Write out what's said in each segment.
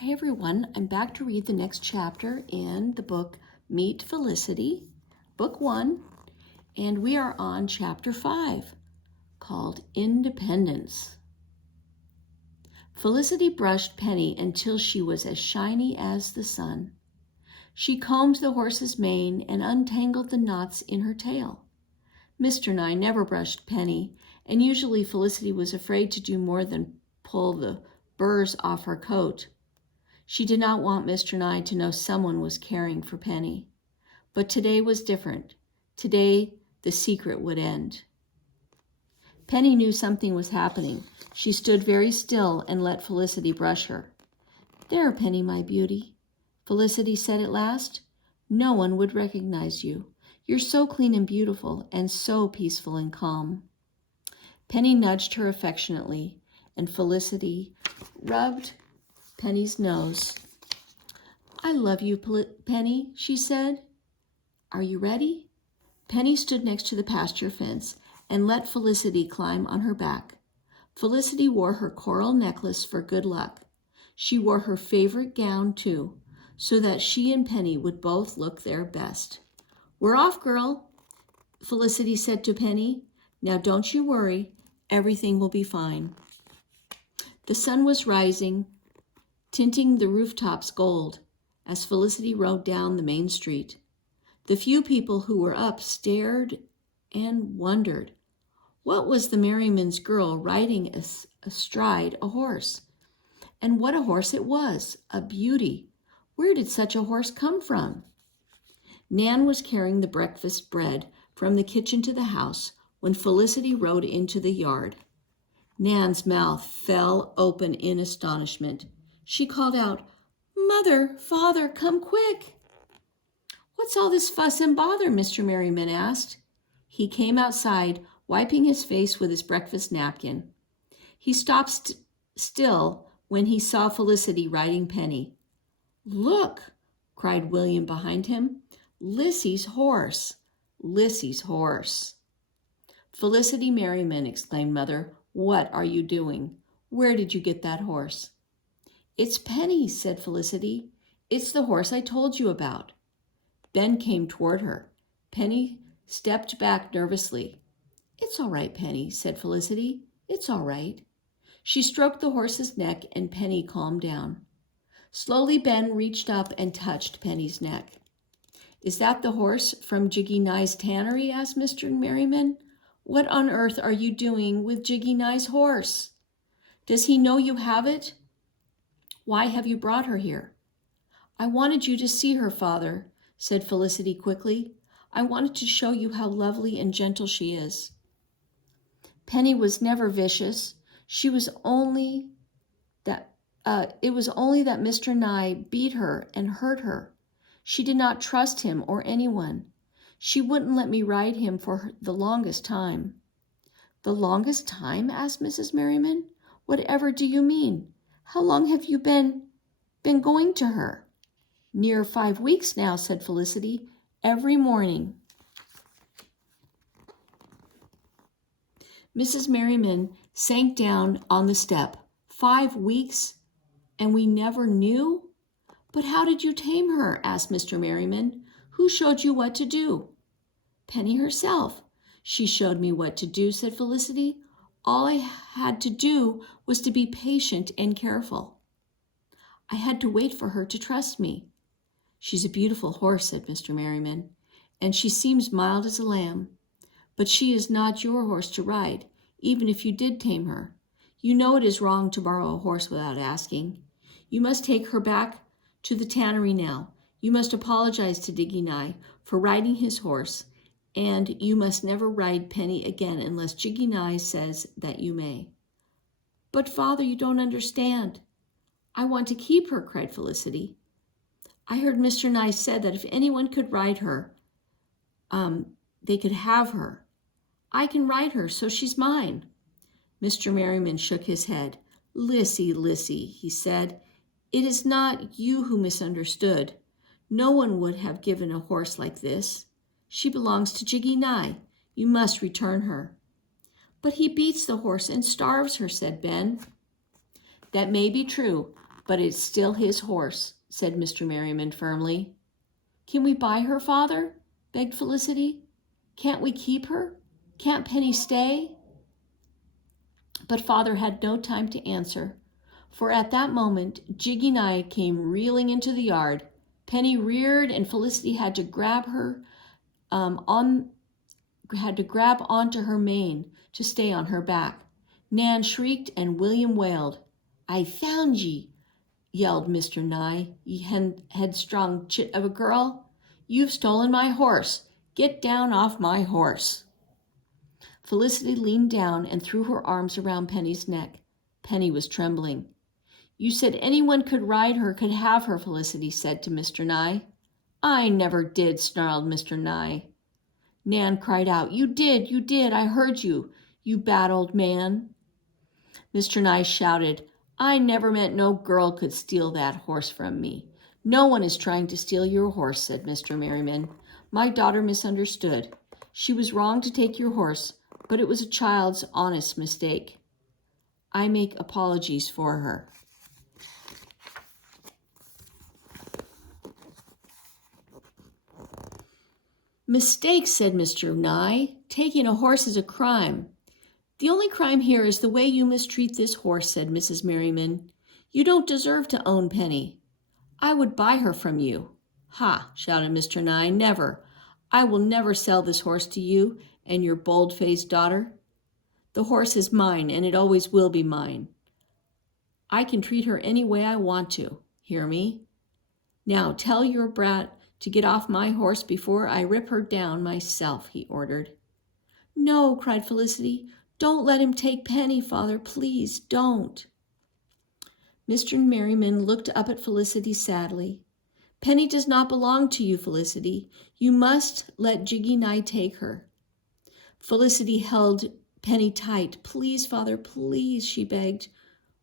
Hi everyone, I'm back to read the next chapter in the book Meet Felicity, Book 1, and we are on Chapter 5, called Independence. Felicity brushed Penny until she was as shiny as the sun. She combed the horse's mane and untangled the knots in her tail. Mr. Nye never brushed Penny, and usually Felicity was afraid to do more than pull the burrs off her coat. She did not want Mr. Nye to know someone was caring for Penny. But today was different. Today, the secret would end. Penny knew something was happening. She stood very still and let Felicity brush her. "There, Penny, my beauty," Felicity said at last. "No one would recognize you. You're so clean and beautiful and so peaceful and calm." Penny nudged her affectionately, and Felicity rubbed Penny's nose. "I love you, Penny," she said. "Are you ready?" Penny stood next to the pasture fence and let Felicity climb on her back. Felicity wore her coral necklace for good luck. She wore her favorite gown, too, so that she and Penny would both look their best. "We're off, girl," Felicity said to Penny. "Now don't you worry. Everything will be fine." The sun was rising, tinting the rooftops gold, as Felicity rode down the main street. The few people who were up stared and wondered. What was the Merriman's girl riding astride a horse? And what a horse it was, a beauty. Where did such a horse come from? Nan was carrying the breakfast bread from the kitchen to the house when Felicity rode into the yard. Nan's mouth fell open in astonishment. She called out, "Mother, Father, come quick." "What's all this fuss and bother?" Mr. Merriman asked. He came outside, wiping his face with his breakfast napkin. He stopped still when he saw Felicity riding Penny. "Look," cried William behind him. "Lissy's horse. Lissy's horse." "Felicity Merriman," exclaimed Mother, "what are you doing? Where did you get that horse?" "It's Penny," said Felicity. "It's the horse I told you about." Ben came toward her. Penny stepped back nervously. "It's all right, Penny," said Felicity. "It's all right." She stroked the horse's neck and Penny calmed down. Slowly Ben reached up and touched Penny's neck. "Is that the horse from Jiggy Nye's tannery?" asked Mr. Merriman. "What on earth are you doing with Jiggy Nye's horse? Does he know you have it? Why have you brought her here?" "I wanted you to see her, Father," said Felicity quickly. "I wanted to show you how lovely and gentle she is. Penny was never vicious. She was only that it was only that Mr. Nye beat her and hurt her. She did not trust him or anyone. She wouldn't let me ride him for the longest time." "The longest time?" asked Mrs. Merriman. "Whatever do you mean? How long have you been going to her?" "Near 5 weeks now," said Felicity. "Every morning." Mrs. Merriman sank down on the step. 5 weeks? And we never knew? "But how did you tame her?" asked Mr. Merriman. "Who showed you what to do?" "Penny herself. She showed me what to do," said Felicity. "All I had to do was to be patient and careful. I had to wait for her to trust me." "She's a beautiful horse," said Mr. Merriman, "and she seems mild as a lamb. But she is not your horse to ride, even if you did tame her. You know it is wrong to borrow a horse without asking. You must take her back to the tannery now. You must apologize to Jiggy Nye for riding his horse, and you must never ride Penny again unless Jiggy Nye says that you may." "But, Father, you don't understand." "I want to keep her," cried Felicity. "I heard Mr. Nye said that if anyone could ride her, they could have her. I can ride her, so she's mine." Mr. Merriman shook his head. "Lissy, Lissy," he said, "it is not you who misunderstood. No one would have given a horse like this. She belongs to Jiggy Nye. You must return her." "But he beats the horse and starves her," said Ben. "That may be true, But it's still his horse, said Mr. Merriman firmly. Can we buy her, Father? Begged Felicity. Can't we keep her? Can't Penny stay? But Father had no time to answer, for at that moment Jiggy Nye came reeling into the yard. Penny reared, and Felicity had to grab onto her mane to stay on her back. Nan shrieked, and William wailed. I found ye, yelled Mr. Nye, ye headstrong chit of a girl. You've stolen my horse. Get down off my horse. Felicity leaned down and threw her arms around Penny's neck. Penny was trembling. You said anyone could ride her, could have her, Felicity said to Mr. Nye. I never did, snarled Mr. Nye. Nan cried out, you did, I heard you, you bad old man. Mr. Nye shouted, I never meant no girl could steal that horse from me. No one is trying to steal your horse, said Mr. Merriman. My daughter misunderstood. She was wrong to take your horse, but it was a child's honest mistake. I make apologies for her. Mistake, said Mr. Nye. Taking a horse is a crime. The only crime here is the way you mistreat this horse, said Mrs. Merriman. You don't deserve to own Penny. I would buy her from you. Ha, shouted Mr. Nye, never. I will never sell this horse to you and your bold-faced daughter. The horse is mine, and it always will be mine. I can treat her any way I want to. Hear me? Now tell your brat to get off my horse before I rip her down myself, he ordered. No, cried Felicity. Don't let him take Penny, Father. Please don't. Mr. Merriman looked up at Felicity sadly. Penny does not belong to you, Felicity. You must let Jiggy Nye take her. Felicity held Penny tight. Please, Father, please, she begged.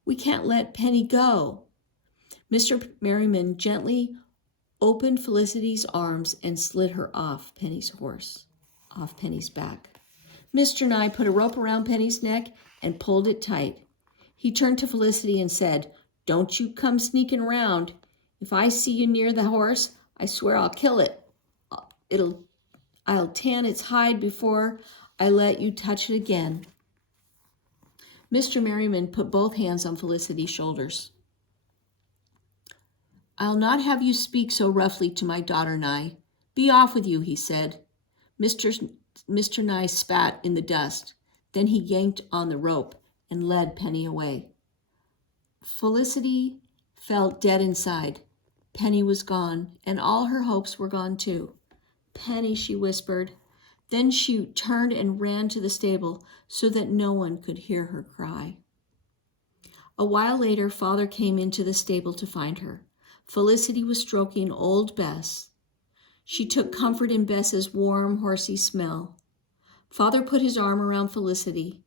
We can't let Penny go. Mr. Merriman gently opened Felicity's arms and slid her off Penny's back. Mr. Nye put a rope around Penny's neck and pulled it tight. He turned to Felicity and said, Don't you come sneaking around. If I see you near the horse, I swear I'll kill it. I'll tan its hide before I let you touch it again. Mr. Merriman put both hands on Felicity's shoulders. I'll not have you speak so roughly to my daughter, Nye. Be off with you, he said. Mr. Nye spat in the dust. Then he yanked on the rope and led Penny away. Felicity felt dead inside. Penny was gone, and all her hopes were gone too. Penny, she whispered. Then she turned and ran to the stable so that no one could hear her cry. A while later, Father came into the stable to find her. Felicity was stroking old Bess. She took comfort in Bess's warm, horsey smell. Father put his arm around Felicity.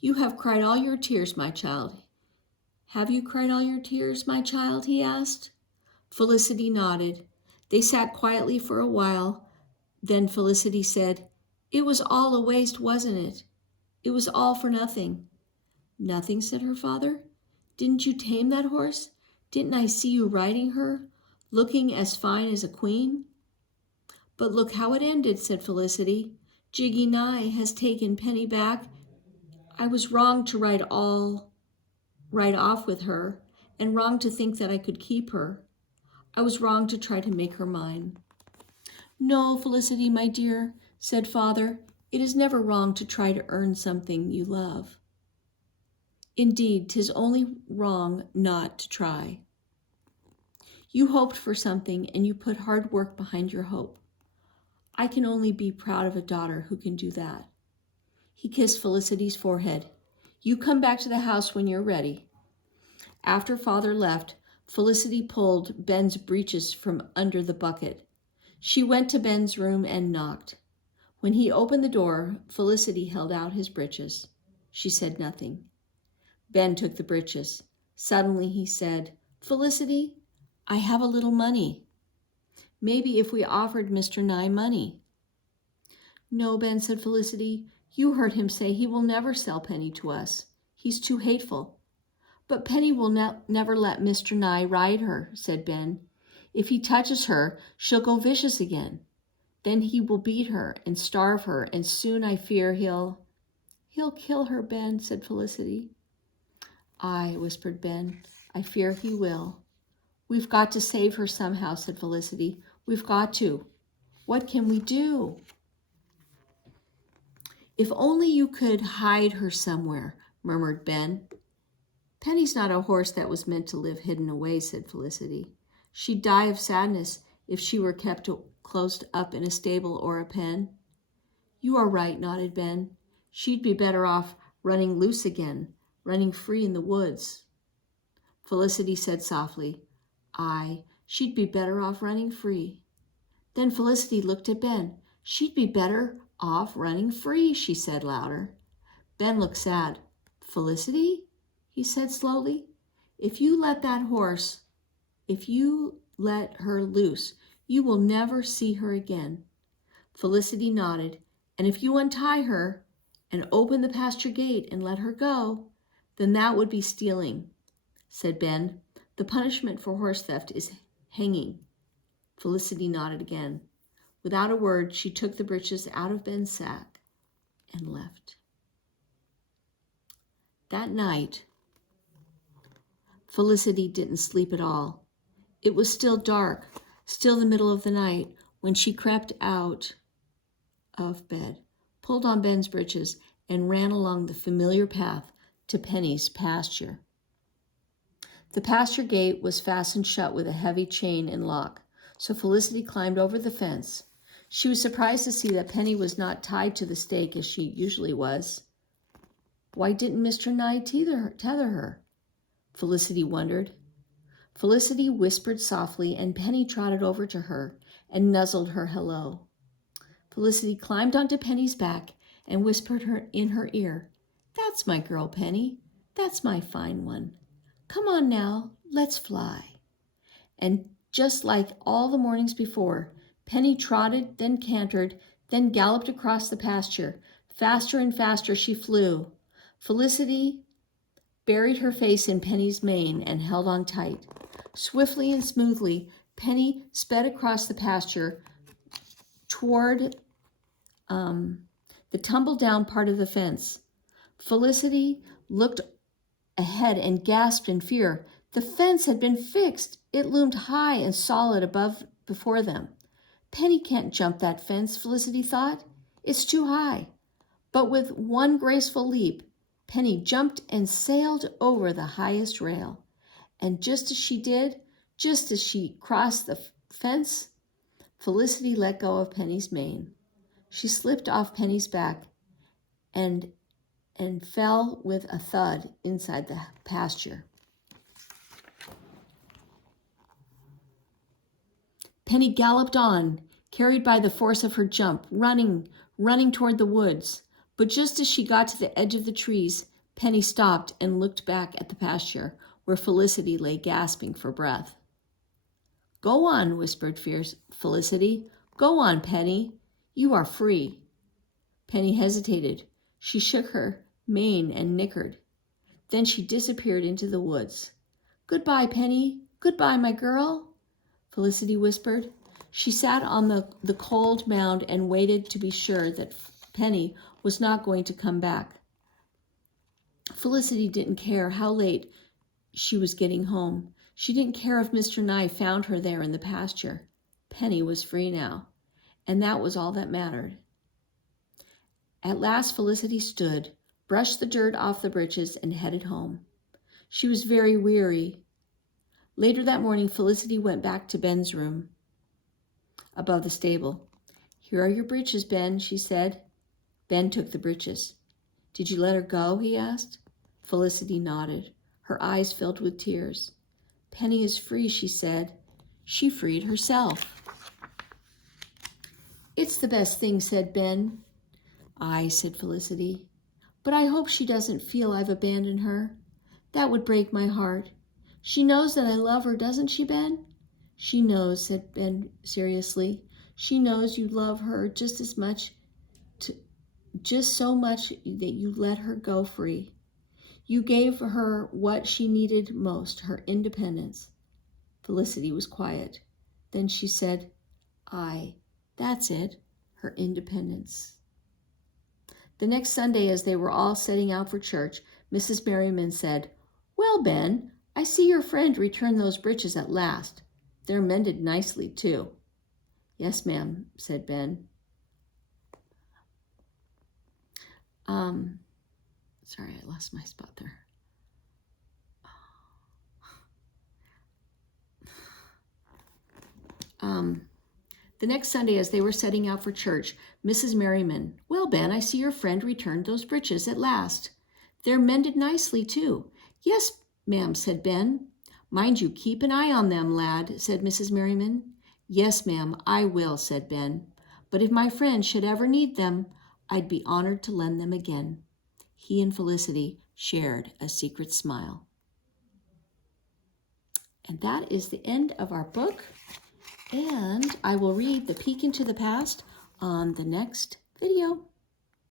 You have cried all your tears, my child. Have you cried all your tears, my child? He asked. Felicity nodded. They sat quietly for a while. Then Felicity said, It was all a waste, wasn't it? It was all for nothing. Nothing, said her father. Didn't you tame that horse? Didn't I see you riding her, looking as fine as a queen? But look how it ended, said Felicity. Jiggy Nye has taken Penny back. I was wrong to ride off with her, and wrong to think that I could keep her. I was wrong to try to make her mine. No, Felicity, my dear, said Father. It is never wrong to try to earn something you love. Indeed, 'tis only wrong not to try. You hoped for something, and you put hard work behind your hope. I can only be proud of a daughter who can do that. He kissed Felicity's forehead. You come back to the house when you're ready. After Father left, Felicity pulled Ben's breeches from under the bucket. She went to Ben's room and knocked. When he opened the door, Felicity held out his breeches. She said nothing. Ben took the breeches. Suddenly he said, Felicity, I have a little money. Maybe if we offered Mr. Nye money. No, Ben, said Felicity. You heard him say he will never sell Penny to us. He's too hateful. But Penny will never let Mr. Nye ride her, said Ben. If he touches her, she'll go vicious again. Then he will beat her and starve her, and soon I fear he'll kill her, Ben, said Felicity. Aye, whispered Ben, I fear he will. We've got to save her somehow, said Felicity. We've got to. What can we do? If only you could hide her somewhere, murmured Ben. Penny's not a horse that was meant to live hidden away, said Felicity. She'd die of sadness if she were kept closed up in a stable or a pen. You are right, nodded Ben. She'd be better off running loose again, running free in the woods. Felicity said softly, Aye, she'd be better off running free. Then Felicity looked at Ben. She'd be better off running free, she said louder. Ben looked sad. Felicity, he said slowly, if you let her loose, you will never see her again. Felicity nodded. And if you untie her and open the pasture gate and let her go, then that would be stealing, said Ben. The punishment for horse theft is hanging. Felicity nodded again. Without a word, she took the breeches out of Ben's sack and left. That night, Felicity didn't sleep at all. It was still dark, still the middle of the night, when she crept out of bed, pulled on Ben's breeches, and ran along the familiar path to Penny's pasture. The pasture gate was fastened shut with a heavy chain and lock, so Felicity climbed over the fence. She was surprised to see that Penny was not tied to the stake as she usually was. Why didn't Mr. Nye tether her? Felicity wondered. Felicity whispered softly, and Penny trotted over to her and nuzzled her hello. Felicity climbed onto Penny's back and whispered in her ear, That's my girl, Penny. That's my fine one. Come on now, let's fly. And just like all the mornings before, Penny trotted, then cantered, then galloped across the pasture. Faster and faster she flew. Felicity buried her face in Penny's mane and held on tight. Swiftly and smoothly, Penny sped across the pasture toward the tumble-down part of the fence. Felicity looked ahead and gasped in fear. The fence had been fixed. It loomed high and solid before them. Penny can't jump that fence, Felicity thought. It's too high. But with one graceful leap, Penny jumped and sailed over the highest rail. And just as she crossed the fence, Felicity let go of Penny's mane. She slipped off Penny's back and fell with a thud inside the pasture. Penny galloped on, carried by the force of her jump, running toward the woods. But just as she got to the edge of the trees, Penny stopped and looked back at the pasture where Felicity lay gasping for breath. Go on, whispered fierce Felicity. Go on, Penny. You are free. Penny hesitated. She shook her mane and nickered. Then she disappeared into the woods. Goodbye, Penny. Goodbye, my girl, Felicity whispered. She sat on the cold mound and waited to be sure that Penny was not going to come back. Felicity didn't care how late she was getting home. She didn't care if Mr. Nye found her there in the pasture. Penny was free now, and that was all that mattered. At last Felicity stood, brushed the dirt off the breeches, and headed home. She was very weary. Later that morning, Felicity went back to Ben's room above the stable. Here are your breeches, Ben, she said. Ben took the breeches. Did you let her go? He asked. Felicity nodded. Her eyes filled with tears. Penny is free, she said. She freed herself. It's the best thing, said Ben. Aye, said Felicity. But I hope she doesn't feel I've abandoned her. That would break my heart. She knows that I love her, doesn't she, Ben? She knows, said Ben seriously. She knows you love her just so much that you let her go free. You gave her what she needed most, her independence. Felicity was quiet. Then she said, that's it, her independence. The next Sunday, as they were all setting out for church, Mrs. Merriman said, "Well, Ben, I see your friend returned those breeches at last. They're mended nicely, too." "Yes, ma'am," said Ben. Sorry, I lost my spot there. The next Sunday, as they were setting out for church, Mrs. Merriman, "Well, Ben, I see your friend returned those breeches at last. They're mended nicely, too." "Yes, ma'am," said Ben. "Mind you keep an eye on them, lad," said Mrs. Merriman. "Yes, ma'am, I will," said Ben. "But if my friend should ever need them, I'd be honored to lend them again." He and Felicity shared a secret smile. And that is the end of our book. And I will read The Peek into the Past on the next video.